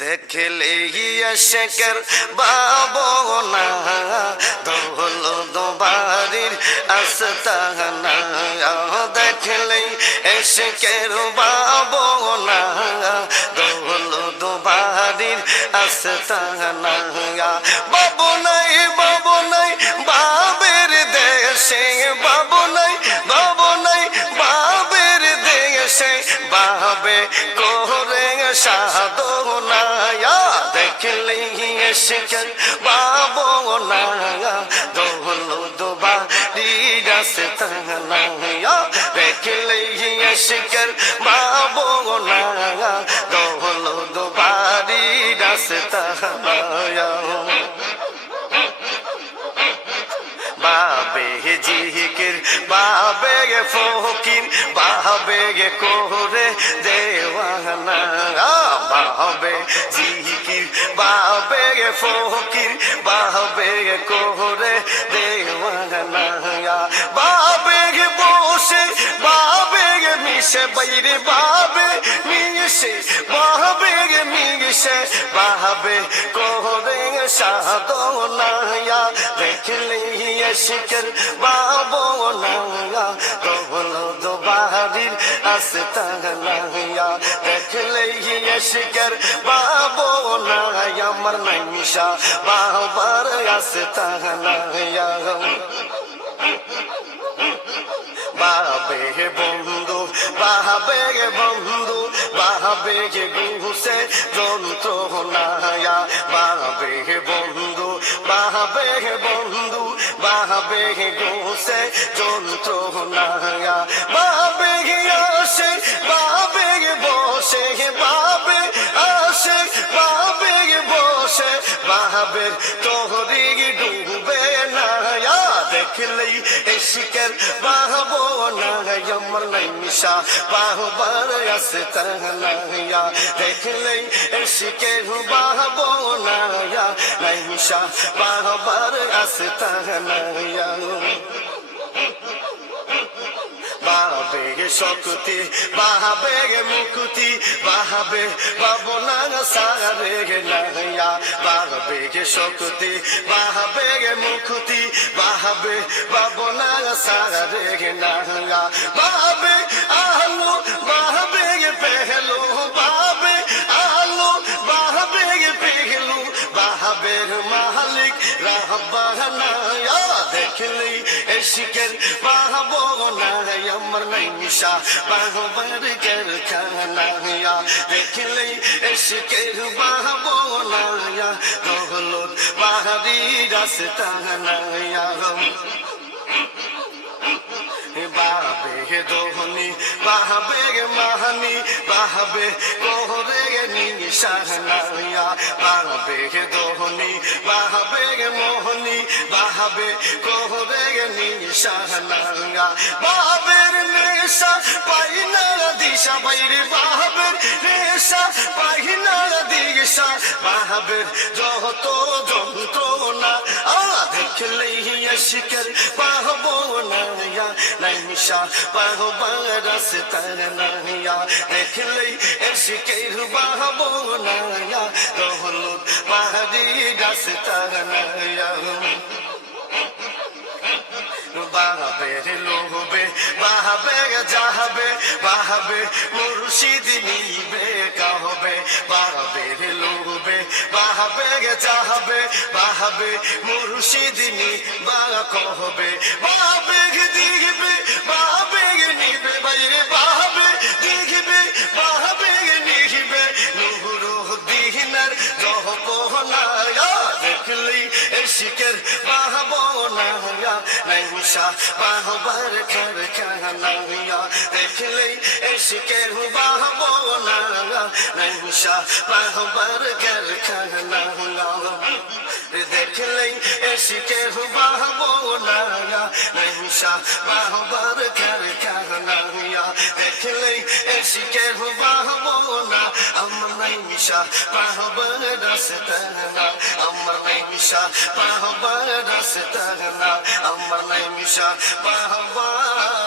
দেখলে শেখর বাবনা দোল দোবারির আস্তানা। দেখলে শেখর বাবনা দোল দোবারির আস্তানা। বাবু নাই বাবু নাই বাবের দেশে, বাবু নাই বাবু নাই বাবের দেশে। বাবে করে সাধনায়া দেখলে শিখর বাবো না দোল দুবা রাস্তানায়া দেখলে শিখর বাবো না দোল দুবারি রাস্তানায়া বাবে জিকির বাবে ফকির বাবে করে দেওয়ানা বাবে জিকির বাবে ফকির বাবে করে দেওয়ানা বাবে বসে বাবে মিশে বাইরে বাবে মিশে বাবে মিশে বাবে করে সাধনায়া দেখলে শিকর বাবো নায়া দোল দোবারির আস্তানায়া দেখলে শিকর বাবো নায়া আমার নাইশা বাবার আস্তানায়া বাবে বন্ধু বাবে বন্ধু বাবে গুছে যন্ত্রণায়া। বাবে বন্ধু বাবে বন্ধু বাবে গুছে যন্ত্রণায়া। বাবে আসে বাবে বসে বাবে আসে বাবে বসে বাহাবে তোহরি ডুবে নায়া দেখলেই এসিকের বাহবো না আমার নাইশা বাহবার আসে তাহলাইয়া দেখলেই এসিকের বাহবো না নিশা বাহবার আসে তাহলাইয়া বাহাবে শক্তি, বাহাবে মুকুতি, বাহাবে বাবনা সারে নাইয়া বাহাবে শক্তি, বাহাবে মুকুতি, বাহাবে বাবনা রেগে নাইয়া রাহবানা দেখলি, এশিকের বাহাবো না আমার নাইশা বাহবার কর খানা দেখলি, এশিকের বাহাবো না দহলত বাহারি রাস্তা না বাবে দোহনি বাহাবে মাহানি বাহাবে কোহরে নিশানায়া বাহাবে দোহনি মোহনি বাহাবে কোহরে নিশানায়া বাহাবের নেশা পাইনা দিশা, বাইরে বাহাবের নেশা পাইনা দিশা। বাহাবের যত যন্ত্রণা দেখলেই শিকর বাহবো না নাইশা বাহবার রাস্তার নাইয়া দেখলেই এসিকের বাহবো না রহলত বাহারি রাস্তার নাইয়া বাহাবে লোহবে বাহাবে যাহাবে বাহাবে মুর্শিদ নিবে কাহবে বাহাবে লোহবে বাহাবে যাহাবে বাহাবে মুর্শিদ নি বা কহবে বাহাবে দিবে বাহাবে নাইশা বাহবার কর খানায়া দেখলি এশিকের বাহাবনা নাইশা বাহবার কর খানায়া দেখলেই এসিকে বাহবো না নৈশা বাহবার কর কাহনাইয়া দেখলেই এসিকে বাহবো না আমার নৈশা বাহবার রাস্তানা আমার নৈশা বাহবার রাস্তানা আমার নাই মিশা রাস্তা